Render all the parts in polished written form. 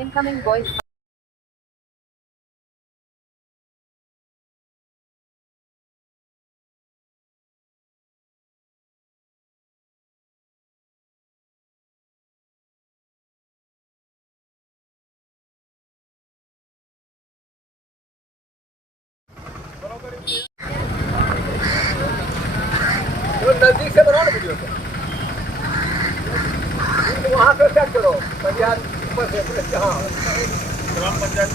Incoming voice. नजदीक से बनाओ ना वीडियो को, वहाँ से चेक करो पंचायत ऊपर से, हाँ ग्राम पंचायत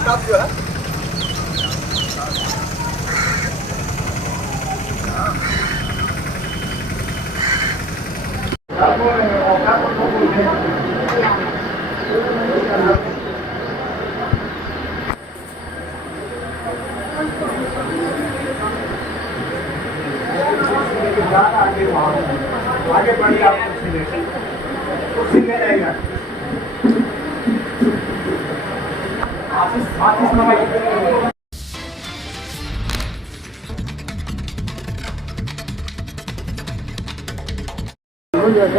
स्टाफ जो है आगे बढ़िए, आप कुर्सी ले जाएगा।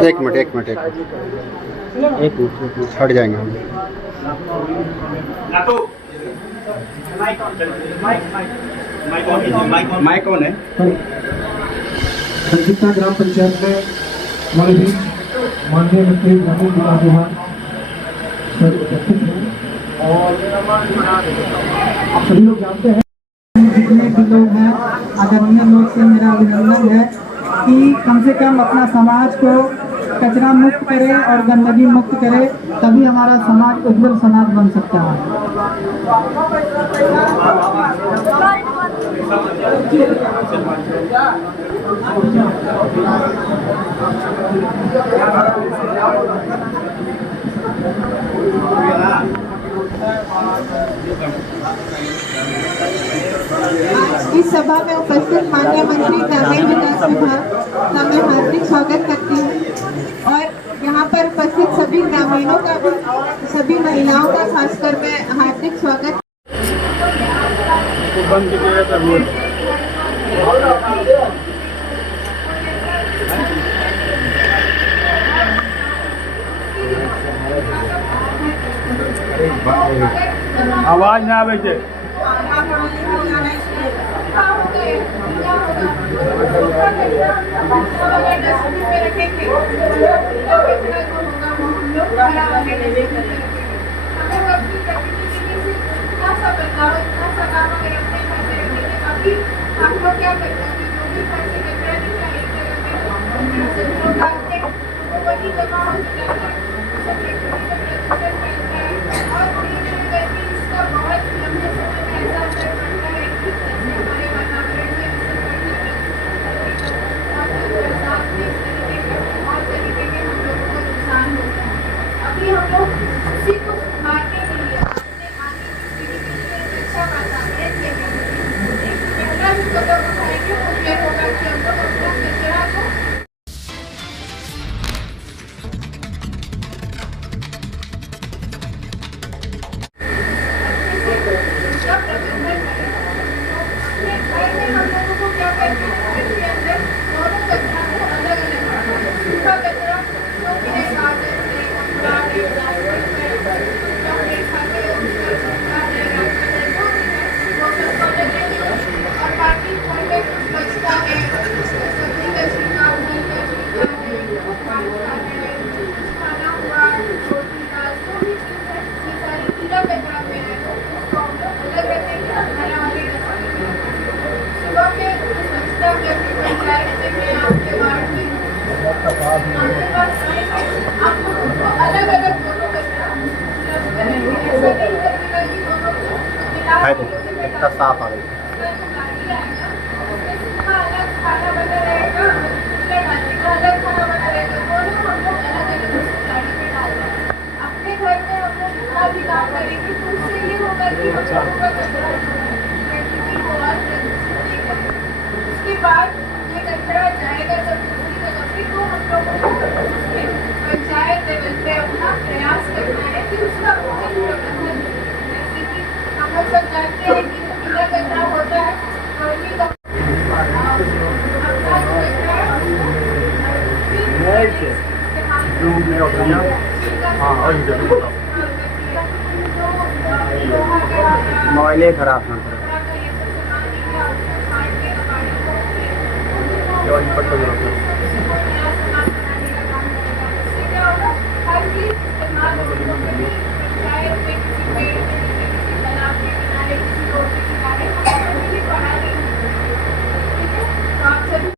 एक मिनट हट जाएंगे हम। माइक कौन है? संगीता ग्राम पंचायत में हमारे बीच माननीय मंत्री ग्रामीण विकास विभाग सर उपस्थित हैं और आप सभी लोग जानते हैं जितने भी लोग हैं आदरणीय लोग से मेरा अभिनंदन है कि कम से कम अपना समाज को कचरा मुक्त करे और गंदगी मुक्त करे, तभी हमारा समाज उज्जवल समाज बन सकता है। इस सभा में उपस्थित माननीय मंत्री ग्रामीण विकास विभाग का मैं हार्दिक स्वागत करती हूँ और यहाँ पर उपस्थित सभी ग्रामीणों का भी, सभी महिलाओं का खासकर मैं हार्दिक स्वागत। आवाज ना आवे छे। साफ आ गई। अपने घर में हम लोग जितना भी काम करेंगे तो उससे ये होगा कि हम लोगों का कचरा उसके बाद ये कचरा जाएगा जब दूसरी जगह पे, तो हम लोगों को पंचायत लेवल पे अपना प्रयास करना है कि उसका प्रबंधन, जैसे कि हम लोग सब जानते हैं कि गीला कचरा होता है हाँ मोबाइल खराब ना करे कपड़ा का ये सब सामान लिया, उसको छाट के कबाड़ियों को केवल पट्टो नया सामान बनाने का काम करेगा। इससे क्या होगा, हर चीज इस्तेमाल होगी, चाहे उसमें किसी पेड़ के नीचे, किसी तालाब के किनारे, किसी रोड के किनारे, कहीं भी पड़ा नहीं है। ठीक है, तो आप सभी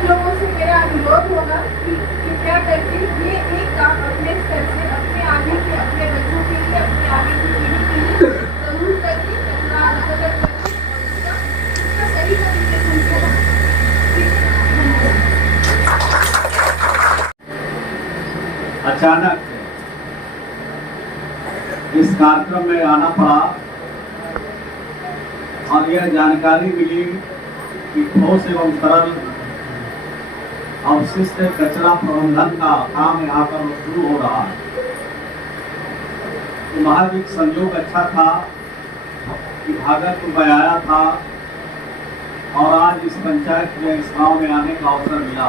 लोगों से मेरा अनुरोध होगा कि कृपया करके ये एक काम अपने स्तर से, अपने आगे के, अपने बच्चों के लिए, अपने आगे की पीढ़ी के लिए जरूर करिए। कचरा अलग अलग करिए और उसका सही तरीके से इस्तेमाल करिए। ठीक है, धन्यवाद। अचानक इस कार्यक्रम में आना पड़ा और यह जानकारी मिली कि ठोस एवं तरल अवशिष्ट कचरा प्रबंधन का काम यहाँ पर शुरू हो रहा है। तो महज एक संयोग अच्छा था कि भागलपुर में आया था और आज इस पंचायत में, इस गांव में आने का अवसर मिला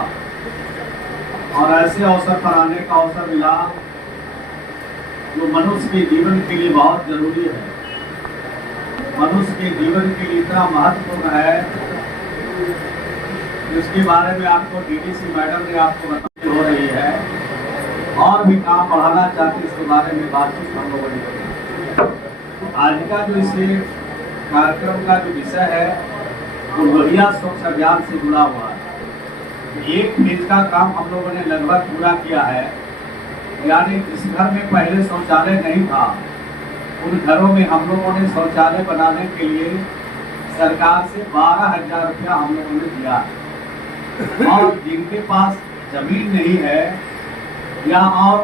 और ऐसे अवसर पर आने का अवसर मिला जो मनुष्य के जीवन के लिए बहुत जरूरी है, मनुष्य के जीवन के लिए इतना महत्वपूर्ण है। उसके बारे में आपको डीडीसी मैडम ने आपको बताई हो रही है और भी काम बढ़ाना चाहते, इसके बारे में बातचीत हम लोगों ने की। आज का जो इसे कार्यक्रम का जो विषय है वो लोहिया स्वच्छ अभियान से जुड़ा हुआ है। एक फेज का काम हम लोगों ने लगभग पूरा किया है, यानी जिस घर में पहले शौचालय नहीं था उन घरों में हम लोगों ने शौचालय बनाने के लिए सरकार से 12,000 रुपया हम लोगों ने दिया है। और जिनके पास जमीन नहीं है या और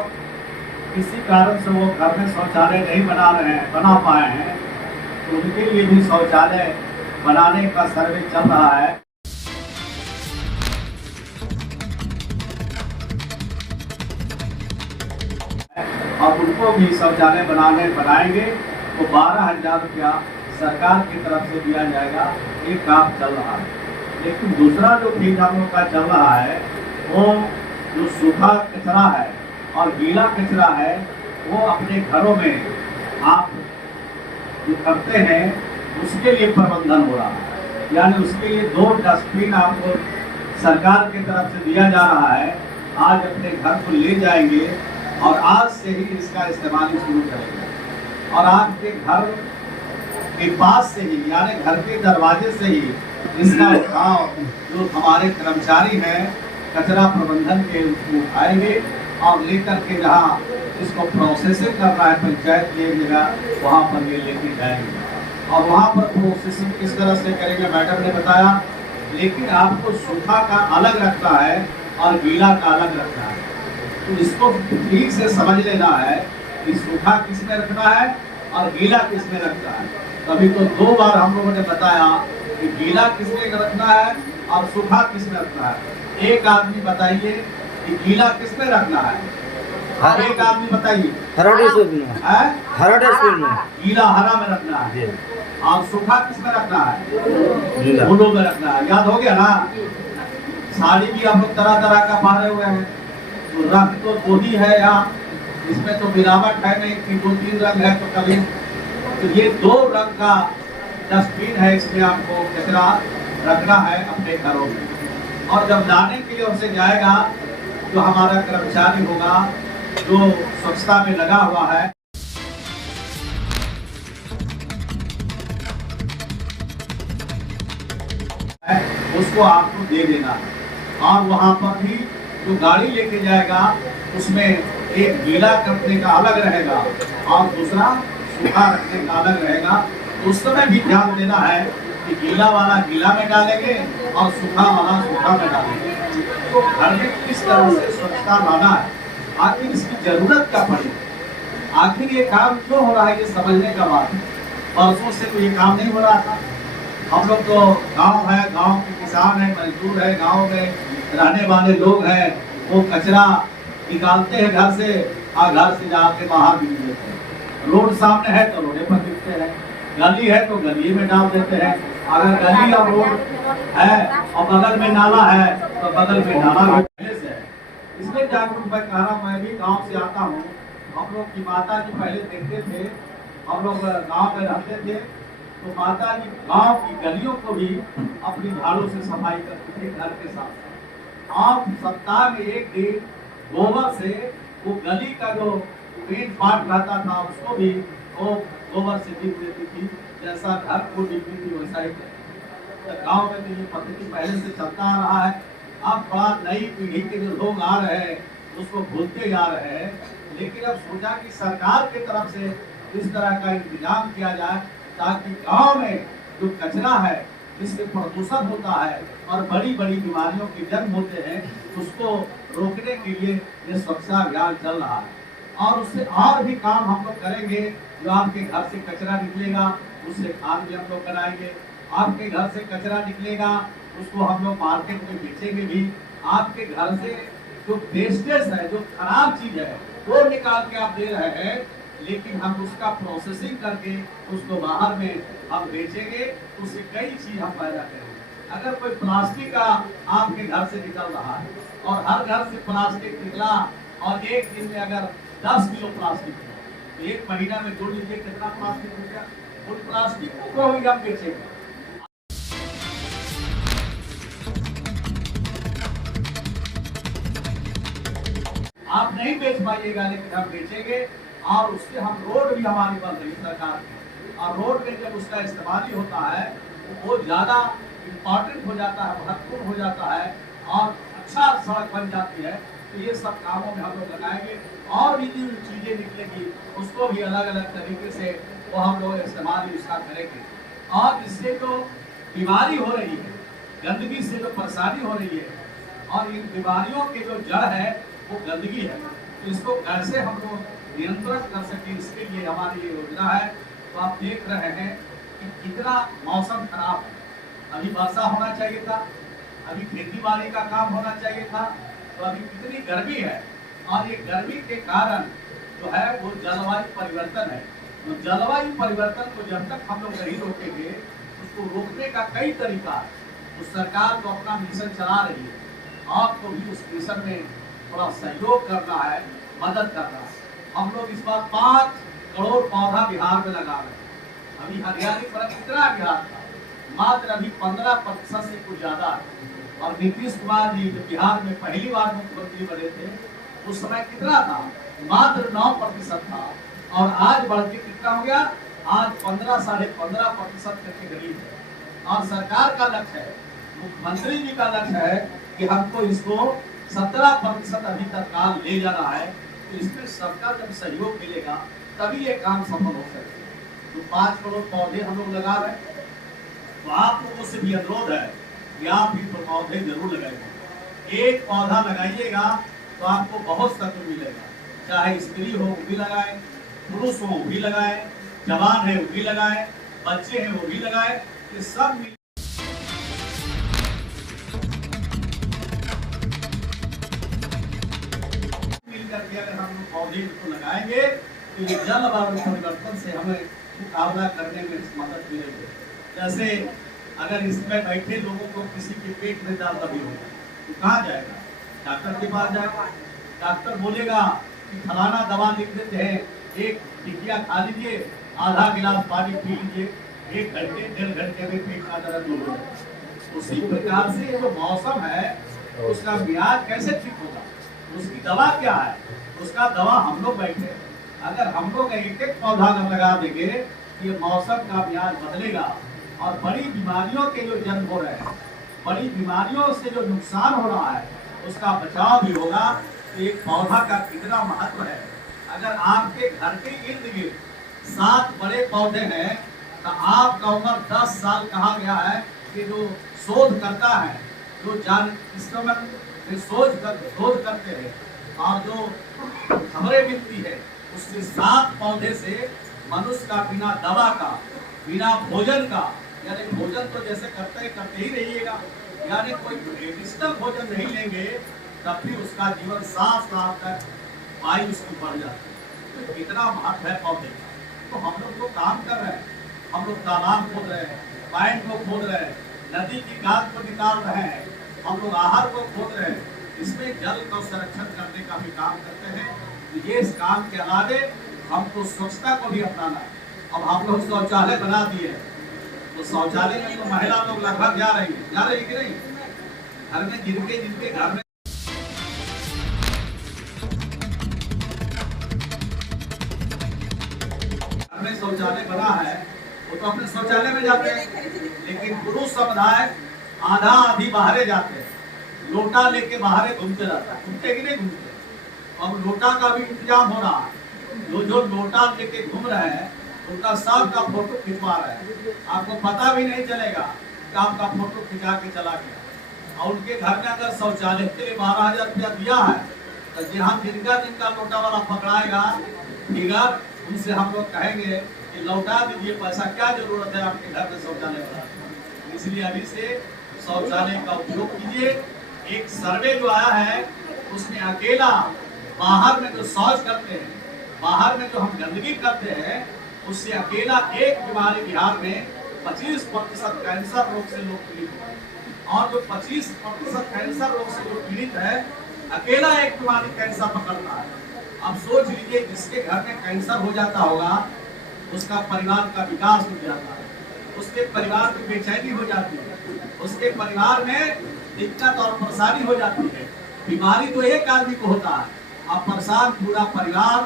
किसी कारण से वो घर में शौचालय नहीं बना पाए हैं, तो उनके लिए भी शौचालय बनाने का सर्वे चल रहा है। और उनको भी शौचालय बनाएंगे तो 12,000 रुपया सरकार की तरफ से दिया जाएगा। ये काम चल रहा है। लेकिन दूसरा जो फेज हम लोग का चल रहा है वो जो सूखा कचरा है और गीला कचरा है वो अपने घरों में आप जो करते हैं उसके लिए प्रबंधन हो रहा है। यानी उसके लिए 2 डस्टबिन आपको सरकार की तरफ से दिया जा रहा है। आज अपने घर को ले जाएंगे और आज से ही इसका इस्तेमाल शुरू करेंगे और आपके घर के पास से ही, यानी घर के दरवाजे से ही इसका उठाव जो हमारे कर्मचारी हैं कचरा प्रबंधन के उठाएंगे और लेकर के जहाँ इसको प्रोसेसिंग करना है पंचायत की एक जगह वहाँ पर ये लेके जाएंगे और वहाँ पर प्रोसेसिंग किस तरह से करेंगे मैडम ने बताया। लेकिन आपको सूखा का अलग रखना है और गीला का अलग रखना है, तो इसको ठीक से समझ लेना है कि सूखा किस में रखना है और गीला किस में रखना है। तभी तो 2 बार हम लोगों ने बताया कि गीला किस में रखना है और सूखा किस में रखना है। एक आदमी बताइए कि गीला किस में रखना है। एक आदमी बताइए। गीला हरा में रखना है और सूखा किस में रखना है? ब्लू में रखना है। याद हो गया ना? साड़ी भी आप लोग तरह तरह का पारे हुए हैं, तो रंग तो 2 ही है यहाँ, इसमें तो मिलावट है नहीं कि 2-3 रंग है। तो कभी तो ये 2 रंग का डस्टबिन है, इसमें आपको कचरा रखना है अपने घरों में। और जब लाने के लिए उसे जाएगा जो हमारा कर्मचारी होगा जो स्वच्छता में लगा हुआ है, उसको आपको दे देना है। और वहाँ पर भी जो गाड़ी लेके जाएगा उसमें एक गीला करने का अलग रहेगा और दूसरा सूखा रखने का अलग रहेगा। उस समय भी ध्यान देना है कि गीला वाला गीला में डालेंगे और सूखा वाला सूखा में डालेंगे। तो घर में किस तरह से स्वच्छता लाना है, आखिर इसकी जरूरत क्या पड़ी, आखिर ये काम क्यों हो रहा है, ये समझने का बात है। बरसों से तो ये काम नहीं हो रहा था। हम लोग तो गांव है, गांव के किसान है, मजदूर है, गांव में रहने वाले लोग हैं, वो कचरा निकालते हैं घर से और घर से जाके बाहर भी देते हैं। रोड सामने है तो रोडे पर दिखते हैं, गली है तो गली में डाल देते हैं। अगर गली और रोड है और बगल में नाला है तो बगल में नाला भी पहले से है। इसलिए जागरूक मैं कह रहा हूँ, मैं भी गांव से आता हूँ। हम लोग की माता जी पहले देखते थे, हम लोग गांव में रहते थे, तो माता जी गांव की गलियों को भी अपनी झाड़ू से सफाई करती थी घर के साथ। आप सप्ताह में एक दिन गोबर से वो गली का जो पेट पाट रहता था उसको भी वो गोबर से लीप देती थी, जैसा घर को लीपती थी वैसा ही। तो गांव में तो ये पद्धति पहले से चलता आ रहा है। अब थोड़ा नई पीढ़ी के जो लोग आ रहे हैं उसको भूलते जा रहे हैं, लेकिन अब सोचा कि सरकार की तरफ से इस तरह का इंतजाम किया जाए ताकि गांव में जो कचरा है जिससे प्रदूषण होता है और बड़ी बड़ी बीमारियों के जन्म होते हैं उसको रोकने के लिए ये स्वच्छता अभियान चल रहा है। और उससे और भी काम हम लोग करेंगे। जो आपके घर से कचरा निकलेगा उससे खाद भी हम लोग बनाएंगे। आपके घर से कचरा निकलेगा उसको हम लोग मार्केट में बेचेंगे भी। आपके घर से जो वेस्टेज है, जो खराब चीज है वो निकाल के आप दे रहे हैं, लेकिन हम उसका प्रोसेसिंग करके उसको बाहर में हम बेचेंगे, उससे कई चीज हम पैदा करेंगे। अगर कोई प्लास्टिक का आपके घर से निकल रहा है और हर घर से प्लास्टिक निकला और एक दिन में अगर 10 किलो प्लास्टिक है तो एक महीना में जोड़ लीजिए कितना प्लास्टिक हो गया। उन प्लास्टिक को भी हम बेचेंगे। आप नहीं बेच पाइएगा, लेकिन हम बेचेंगे। और उससे हम रोड भी हमारी बन रही सरकार की, और रोड में जब उसका इस्तेमाल ही होता है तो वो ज़्यादा इम्पॉर्टेंट हो जाता है, महत्वपूर्ण हो जाता है और अच्छा सड़क बन जाती है। तो ये सब कामों में हम लोग लगाएंगे। और भी जो चीज़ें निकलेगी उसको भी अलग अलग तरीके से वो हम लोग इस्तेमाल उसका करेंगे। और इससे जो बीमारी हो रही है, गंदगी से जो परेशानी हो रही है, और इन बीमारियों के जो जड़ है वो गंदगी है, तो इसको कैसे हम लोग नियंत्रण कर सके, इसके लिए हमारी ये योजना है। तो आप देख रहे हैं कि कितना मौसम खराब है। अभी वर्षा होना चाहिए था, अभी खेती बाड़ी का काम होना चाहिए था, तो अभी कितनी गर्मी है। और ये गर्मी के कारण जो है वो जलवायु परिवर्तन है। तो जलवायु परिवर्तन को जब तक हम लोग नहीं रोकेंगे, उसको रोकने का कई तरीका है। तो सरकार तो अपना मिशन चला रही है, आपको भी उस मिशन में थोड़ा सहयोग करना है, मदद करना है। हम लोग इस बार 5 करोड़ पौधा बिहार में लगा रहे हैं। अभी हरियाली पर कितना बिहार था, मात्र अभी 15% से कुछ ज्यादा है। और नीतीश कुमार जी जो बिहार में पहली बार मुख्यमंत्री बने थे उस समय कितना था, मात्र 9% था। और आज बढ़ के कितना हो गया, आज 15 साढ़े 15% तक के करीब है। और सरकार का लक्ष्य है, मुख्यमंत्री जी का लक्ष्य है कि हमको इसको 17% अभी तक काल ले जाना है। तो इसमें सबका जब सहयोग मिलेगा तभी ये काम सफल हो सकेगा। तो 5 करोड़ पौधे हम लोग लगा रहे हैं। तो आप लोगों से भी अनुरोध है कि आप भी पौधे जरूर लगाइए। एक पौधा लगाइएगा तो आपको बहुत सुकून मिलेगा। चाहे स्त्री हो वो भी लगाए, पुरुष हो वो भी लगाए, जवान है वो भी लगाए, बच्चे हैं वो भी लगाए। ये सब करके अगर हम पौधे को लगाएंगे तो ये जलवायु परिवर्तन से हमें मुकाबला करने में मदद मिलेगी। जैसे अगर इसमें बैठे लोगों को किसी के पेट में दर्द भी होगा तो कहाँ जाएगा, डॉक्टर के पास जाएगा। डॉक्टर बोलेगा कि फलाना दवा लिख देते हैं, एक टिकिया खा लीजिए, आधा गिलास पानी पी लीजिए, 1 घंटे 1.5 घंटे में पेट का दर्द दूर हो जाएगा। उसी प्रकार से ये जो मौसम है उसका मियाज कैसे ठीक होगा, उसकी दवा क्या है, उसका दवा हम लोग बैठे। अगर हम लोग एक पौधा अगर लगा देंगे ये मौसम का मियाज बदलेगा और बड़ी बीमारियों के जो जन्म हो रहे हैं, बड़ी बीमारियों से जो नुकसान हो रहा है उसका बचाव भी होगा। तो एक पौधा का कितना महत्व है। अगर आपके घर के इर्द गिर्द 7 बड़े पौधे हैं तो आपका उम्र 10 साल कहा गया है कि जो शोध करता है, जो जान इस समय शोध करते हैं और जो खबरें मिलती है उससे 7 पौधे से मनुष्य का बिना दवा का, बिना भोजन का, यानी भोजन तो जैसे करते ही रहिएगा, यानी कोई मेडिसिनल भोजन नहीं लेंगे तब भी उसका जीवन 7 साल तक आयु उसकी बढ़ जाती है। तो कितना महत्व है पौधे का। तो हम लोग तो काम कर रहे हैं, हम लोग तालाब खोद रहे हैं, पाइप को खोद रहे हैं, नदी की गाद को निकाल रहे हैं, हम लोग आहर को खोद रहे हैं, इसमें जल का संरक्षण करने का भी काम करते हैं। तो ये इस काम के अलावे हमको स्वच्छता को भी अपनाना है। अब हम लोग शौचालय बना दिए हैं, तो शौचालय में तो महिला लोग लगभग जा रही है कि नहीं? घर में जिनके घर में शौचालय बना है वो तो अपने शौचालय में जाते हैं, लेकिन पुरुष समुदाय आधा आधी बाहरे जाते हैं, लोटा लेके बाहरे घूमते रहते हैं। घूमते कि नहीं घूमते? अब लोटा का भी इंतजाम हो रहा है। जो लोटा लेके घूम रहे हैं उनका सबका फोटो खिंचवा रहे हैं। आपको पता भी नहीं चलेगा कि आपका फोटो खिंचा के चला गया। और उनके घर में अगर शौचालय के लिए 12,000 रुपया दिया है तो जहाँ जिनका लोटा वाला पकड़ाएगा फिगर, उनसे हम लोग कहेंगे कि लौटा दीजिए पैसा, क्या जरूरत है आपके घर में शौचालय बनाने। इसलिए अभी से शौचालय का उपयोग कीजिए। एक सर्वे जो आया है उसमें अकेला बाहर में जो शौच करते हैं, बाहर में जो हम गंदगी करते हैं, उससे अकेला एक बीमारी बिहार में 25% कैंसर रोग से लोग पीड़ित हैं। और जो 25% कैंसर रोग से लोग पीड़ित है, अकेला एक बीमारी कैंसर पकड़ता है। अब सोच लीजिए जिसके घर में कैंसर हो जाता होगा उसका परिवार का विकास हो जाता है, उसके परिवार की बेचैनी हो जाती है, उसके परिवार में दिक्कत और परेशानी हो जाती है। बीमारी तो एक आदमी को होता है और परेशान पूरा परिवार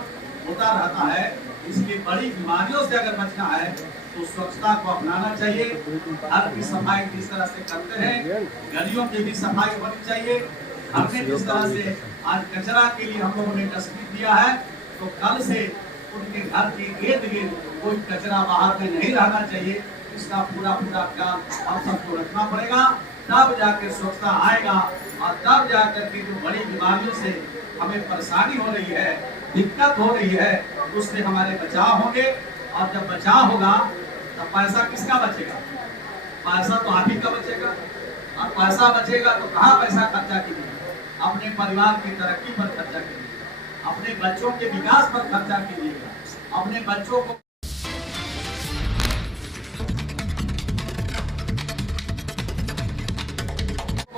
होता रहता है। इसलिए बड़ी बीमारियों से अगर बचना है तो स्वच्छता को अपनाना चाहिए। घर की सफाई जिस तरह से करते हैं, गलियों की भी सफाई होनी चाहिए। हमने जिस तरह से आज कचरा के लिए हम लोगों ने डस्टबिन दिया है, तो कल से उनके घर के इर्द गिर्द कोई कचरा बाहर में नहीं रहना चाहिए। इसका पूरा ख्याल हम सबको रखना पड़ेगा, तब जाकर स्वच्छता आएगा और तब जाकर के जो बड़ी बीमारियों से हमें परेशानी हो रही है, दिक्कत हो रही है, उससे हमारे बचाव होंगे। और जब बचाव होगा तब पैसा किसका बचेगा? पैसा तो आप ही का बचेगा। और पैसा बचेगा तो कहाँ पैसा खर्चा कीजिए? अपने परिवार की तरक्की पर खर्चा कीजिए, अपने बच्चों के विकास पर खर्चा कीजिएगा, अपने बच्चों को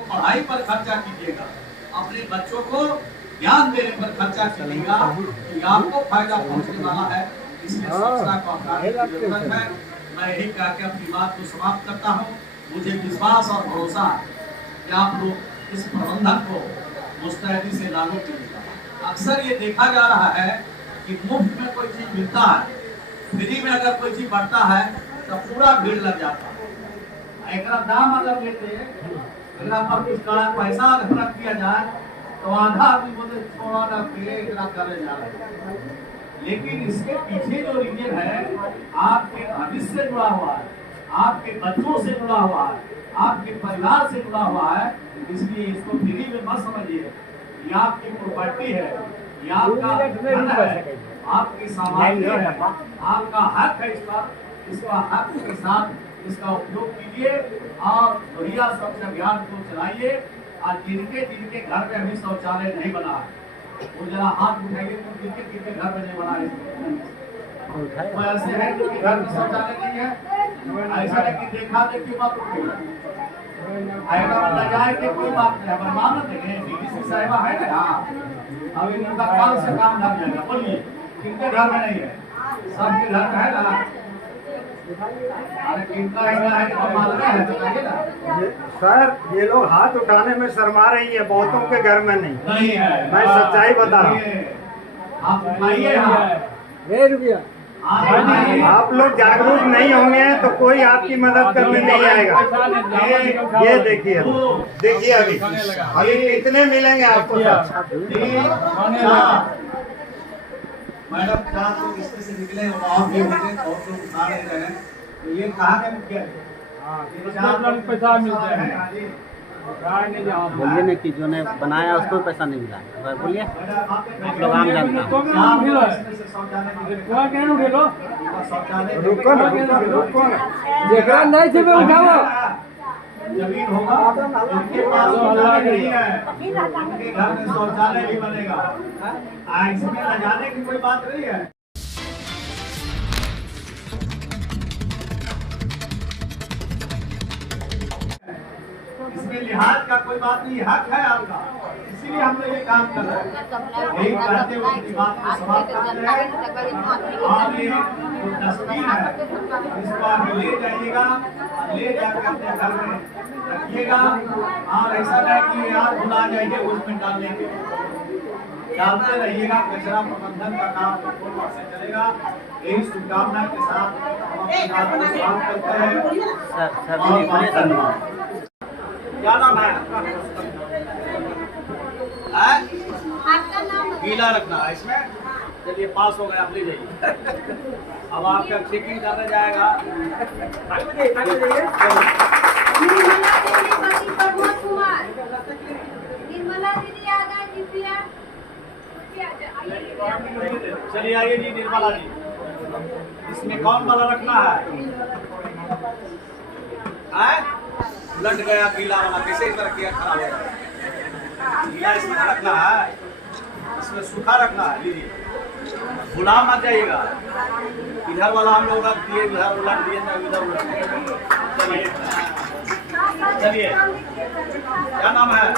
पढ़ाई पर खर्चा कीजिएगा, अपने बच्चों को ज्ञान देने पर खर्चा कीजिएगा कि आपको फायदा पहुंचने वाला है। इसलिए शिक्षा को अपनाने की जरूरत है। मैं यही कह के अपनी बात को समाप्त करता हूँ। मुझे विश्वास और भरोसा है कि आप लोग इस प्रबंधन को मुस्तैदी से लागू कीजिएगा। अक्सर ये देखा जा रहा है कि मुफ्त में कोई चीज मिलता है, फ्री में अगर कोई चीज बढ़ता है तो पूरा भीड़ लग जाता है। एक दाम अगर लेते पर कुछ कड़ा पैसा अगर रख दिया जाए तो आधा आदमी बोलते छोड़ा इतना करे जा रहा है। लेकिन इसके पीछे जो रीजन है, आपके भविष्य से जुड़ा हुआ है, आपके बच्चों से जुड़ा हुआ है, आपके परिवार से जुड़ा हुआ है। इसलिए इसको फ्री में मत समझिए। ये आपकी प्रॉपर्टी है, ये आपका धन है, आपकी सामग्री है, आपका हक है। इसका हक के साथ इसका उपयोग कीजिए और बढ़िया स्वच्छ अभियान को चलाइए। आज जिनके घर में अभी शौचालय नहीं बना है वो जरा हाथ उठाइए तो किनके घर में नहीं बना है। ऐसे है जिनके घर में शौचालय नहीं है, ऐसा है कि देखा देखी मत उठेगा। लगाए के कोई बात नहीं है, मानत है साहिबा है ना। अब इनका काम से काम लग जाएगा। बोलिए किनके घर में नहीं है? सबके घर में है ना। अरे किनका है तो मान रहे हैं, बताइए ना। सर ये लोग हाथ उठाने में शर्मा रही है, बहुतों के घर में नहीं है। मैं सच्चाई बता रहा हूँ। आप उठाइए आप लोग जागरूक नहीं होंगे तो कोई आपकी मदद करने नहीं आएगा। ये देखिए अभी कितने मिलेंगे आपको? मैडम क्या तो इसमें से निकले आप ये होंगे और तो उठा नहीं रहे हैं, तो ये कहाँ के मुखिया है? पैसा मिलता है। बोलिए ना कि जो ने बनाया उसको पैसा नहीं मिला। बोलिए आप लोग आम जनता। जमीन होगा उनके पास शौचालय नहीं है, उनके घर में शौचालय भी बनेगा। इसमें न जाने की कोई बात नहीं है। इसमें लिहाज का कोई बात नहीं, हक है आपका, इसीलिए हम लोग ये काम कर रहे हैं। यही कहते हुए अपनी बात को समाप्त करते हैं। और ये जो डस्टबिन है इसको आप ले जाइएगा, ले जाकर अपने घर में रखिएगा। और ऐसा नहीं कि यार भुला जाइए उसमें डालने के, डालते रहिएगा। कचरा प्रबंधन का काम पूर्ण से चलेगा। यही शुभकामना के साथ हम अपनी बात को समाप्त करते हैं। और धन्यवाद। क्या नाम है? आपका नाम गीला रखना है इसमें। चलिए पास हो गए, आप ले जाइए। अब आपका चेकिंग करने जाएगा। निर्मला देवी पति प्रमोद कुमार। निर्मला दीदी आ गए कृपया। चलिए आइए जी निर्मला जी। इसमें कौन वाला रखना है? लट गया गीला वाला, कैसे इधर किया खराब हो गया? गीला इसमें रखना है, इसमें सूखा रखना है। लीजिए, भुला मत जाइएगा। इधर वाला हम लोग रख दिए, इधर उलट दिए, इधर उलट दिए। चलिए चलिए, क्या नाम है?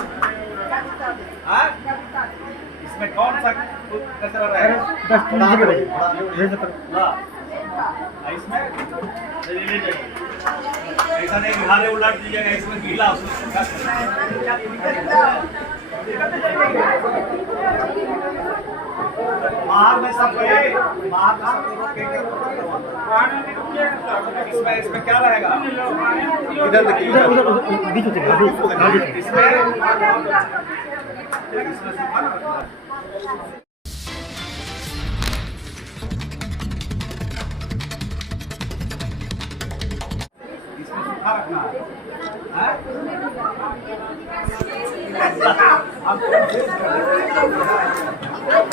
इसमें कौन सा कचरा रहेगा? इसमें ले जाइए। ऐसा नहीं बिहारे उलट दीजिएगा, इसमें गीला उसमें सूखा। बाहर में सब गए, बाहर में सब रोकेंगे। इसमें क्या रहेगा? इधर देखिए, इसमें सूखा रखना है। इसमें सूखा रखना है।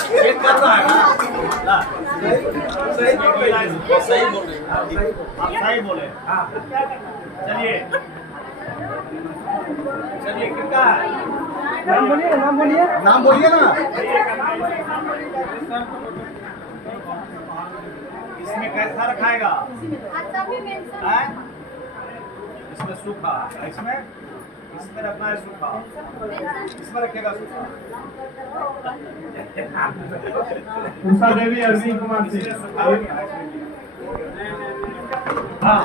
चेक कर रहा है ना? सही बोल रहे हैं, आप सही बोले। चलिए चलिए, कितना है? नाम बोलिए, नाम बोलिए, नाम बोलिए ना। इसमें कैसा रखाएगा? सभी मेंशन है? इसमें सूखा, इसमें रखना है सूखा, इसमें रखेगा सूखा। उषा देवी अरविंद कुमार सिंह। हाँ,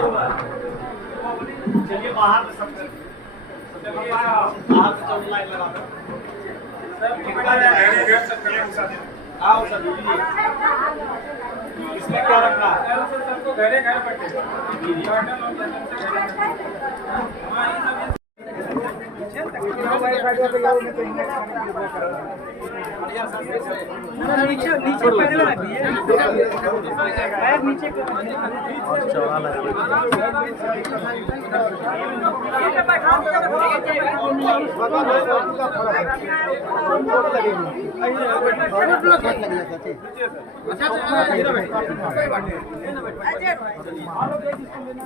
चलिए बाहर में सब बाहर से चल लाइन लगा दो। आओ सर, इसमें क्या रखना है? सबको घरे घर बैठे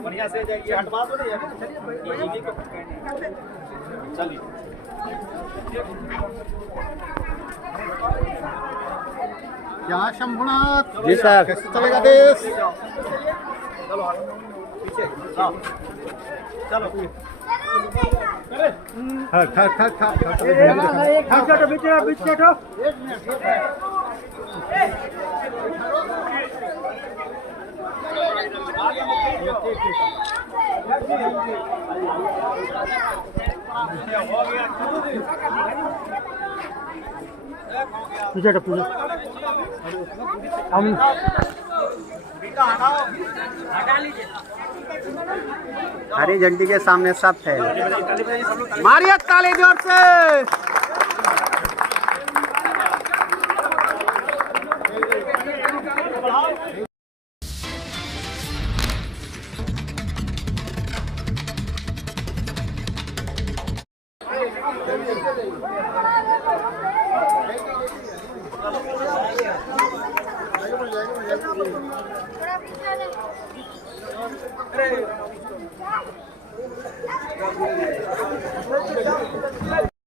बढ़िया से जाइए, हटवा दो ना। चलिए क्या शंभुनाथ जी सर, कैसे चलेगा देश? चलो पीछे चलो। हरी झंडी के सामने सब थे। मारिए ताली जोर से।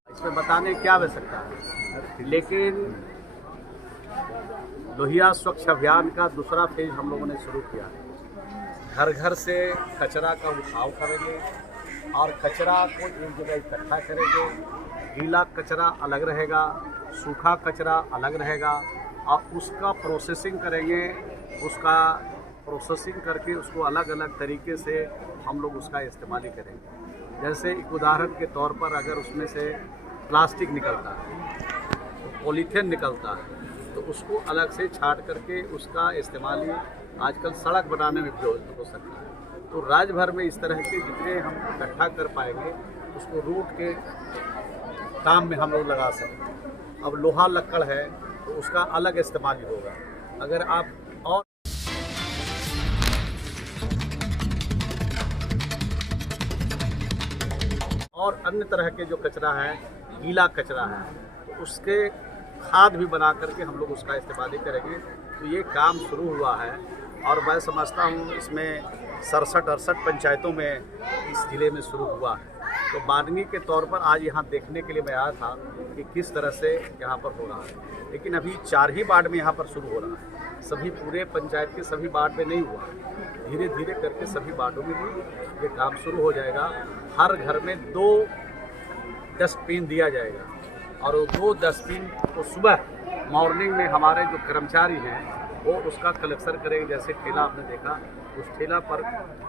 इसमें बताने की क्या आवश्यकता है, लेकिन लोहिया स्वच्छ अभियान का दूसरा फेज हम लोगों ने शुरू किया है। घर घर से कचरा का उठाव करेंगे और कचरा को एक जगह इकट्ठा करेंगे। गीला कचरा अलग रहेगा, सूखा कचरा अलग रहेगा और उसका प्रोसेसिंग करेंगे। उसका प्रोसेसिंग करके उसको अलग अलग तरीके से हम लोग उसका इस्तेमाल करेंगे। जैसे एक उदाहरण के तौर पर अगर उसमें से प्लास्टिक निकलता है, पॉलीथीन निकलता है, तो उसको अलग से छांट करके उसका इस्तेमाल आजकल सड़क बनाने में भी हो सकता है। तो राज्य भर में इस तरह के जितने हम इकट्ठा कर पाएंगे उसको रूट के काम में हम लोग लगा सकते। अब लोहा लक्कड़ है तो उसका अलग इस्तेमाल होगा। अगर आप और अन्य तरह के जो कचरा है, गीला कचरा है, तो उसके खाद भी बना करके हम लोग उसका इस्तेमाल करेंगे। तो ये काम शुरू हुआ है और मैं समझता हूँ इसमें 67-68 पंचायतों में इस ज़िले में शुरू हुआ है। तो बानगी के तौर पर आज यहाँ देखने के लिए मैं आया था कि किस तरह से यहाँ पर हो रहा है, लेकिन अभी 4 ही वार्ड में यहाँ पर शुरू हो रहा है। सभी पूरे पंचायत के सभी वार्ड में नहीं हुआ, धीरे धीरे करके सभी वार्डों में भी ये काम शुरू हो जाएगा। हर घर में 2 डस्टबिन दिया जाएगा और वो 2 डस्टबिन को सुबह मॉर्निंग में हमारे जो कर्मचारी हैं वो उसका कलेक्शन करेंगे। जैसे ठेला आपने देखा, उस ठेला पर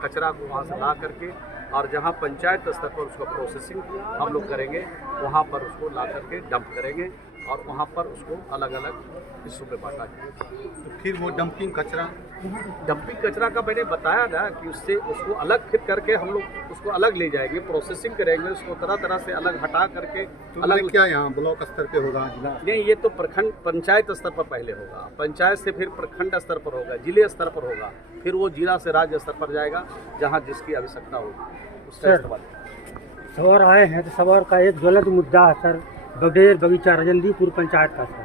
कचरा को वहाँ से ला करके और जहाँ पंचायत स्तर पर उसका प्रोसेसिंग हम लोग करेंगे वहाँ पर उसको ला करके डंप करेंगे और वहाँ पर उसको अलग अलग हिस्सों में बांटा जाएगा। तो फिर वो डंपिंग कचरा का मैंने बताया ना कि उससे उसको अलग फिर करके हम लोग उसको अलग ले जाएंगे, प्रोसेसिंग करेंगे, उसको तरह तरह से अलग हटा करके तो अलग। क्या यहाँ ब्लॉक स्तर पे होगा, जिला? नहीं, ये तो प्रखंड पंचायत स्तर पर पहले होगा, पंचायत से फिर प्रखंड स्तर पर होगा, जिले स्तर पर होगा, फिर वो जिला से राज्य स्तर पर जाएगा जहाँ जिसकी आवश्यकता होगी उसका इस्तेमाल। सवार आए हैं तो सवार का एक ज्वलंत मुद्दा है सर, बगडेर बगीचा रजंदीपुर पंचायत का सर।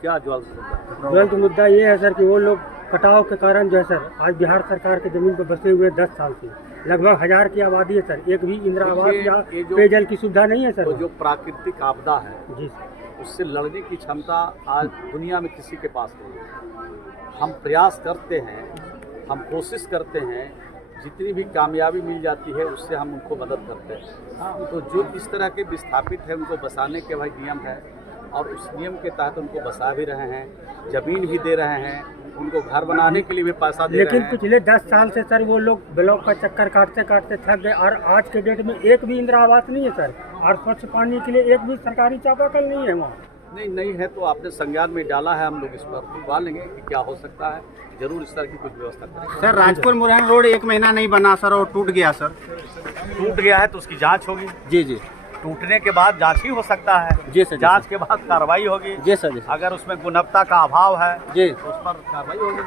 क्या ज्वलंत मुद्दा ये है सर कि वो लोग कटाव के कारण जो है सर आज बिहार सरकार के जमीन पर बसे हुए 10 साल से लगभग 1000 की आबादी है सर। एक भी इंदिरा आवास या पेयजल की सुविधा नहीं है सर। तो जो प्राकृतिक आपदा है जी उससे लड़ने की क्षमता आज दुनिया में किसी के पास नहीं है। हम प्रयास करते हैं, हम कोशिश करते हैं, जितनी भी कामयाबी मिल जाती है उससे हम उनको मदद करते हैं। तो जो इस तरह के विस्थापित हैं उनको बसाने के भाई नियम है और उस नियम के तहत उनको बसा भी रहे हैं, ज़मीन भी दे रहे हैं, उनको घर बनाने के लिए भी पैसा दे रहे हैं। लेकिन पिछले 10 साल से सर वो लोग ब्लॉक का चक्कर काटते काटते थक गए और आज के डेट में एक भी इंदिरा आवास नहीं है सर और स्वच्छ पानी के लिए एक भी सरकारी चापाकल नहीं है वहाँ। नहीं है तो आपने संज्ञान में डाला है, हम लोग इस पर उठवा लेंगे कि क्या हो सकता है, जरूर इस तरह की कुछ व्यवस्था करेंगे। सर राजपुर मुरैना रोड 1 महीना नहीं बना सर और टूट गया सर। टूट गया है तो उसकी जांच होगी। जी टूटने के बाद जांच ही हो सकता है। जी सर। जांच के बाद कार्रवाई होगी। जी सर। अगर उसमें गुणवत्ता का अभाव है जी तो उस पर कार्रवाई होगी।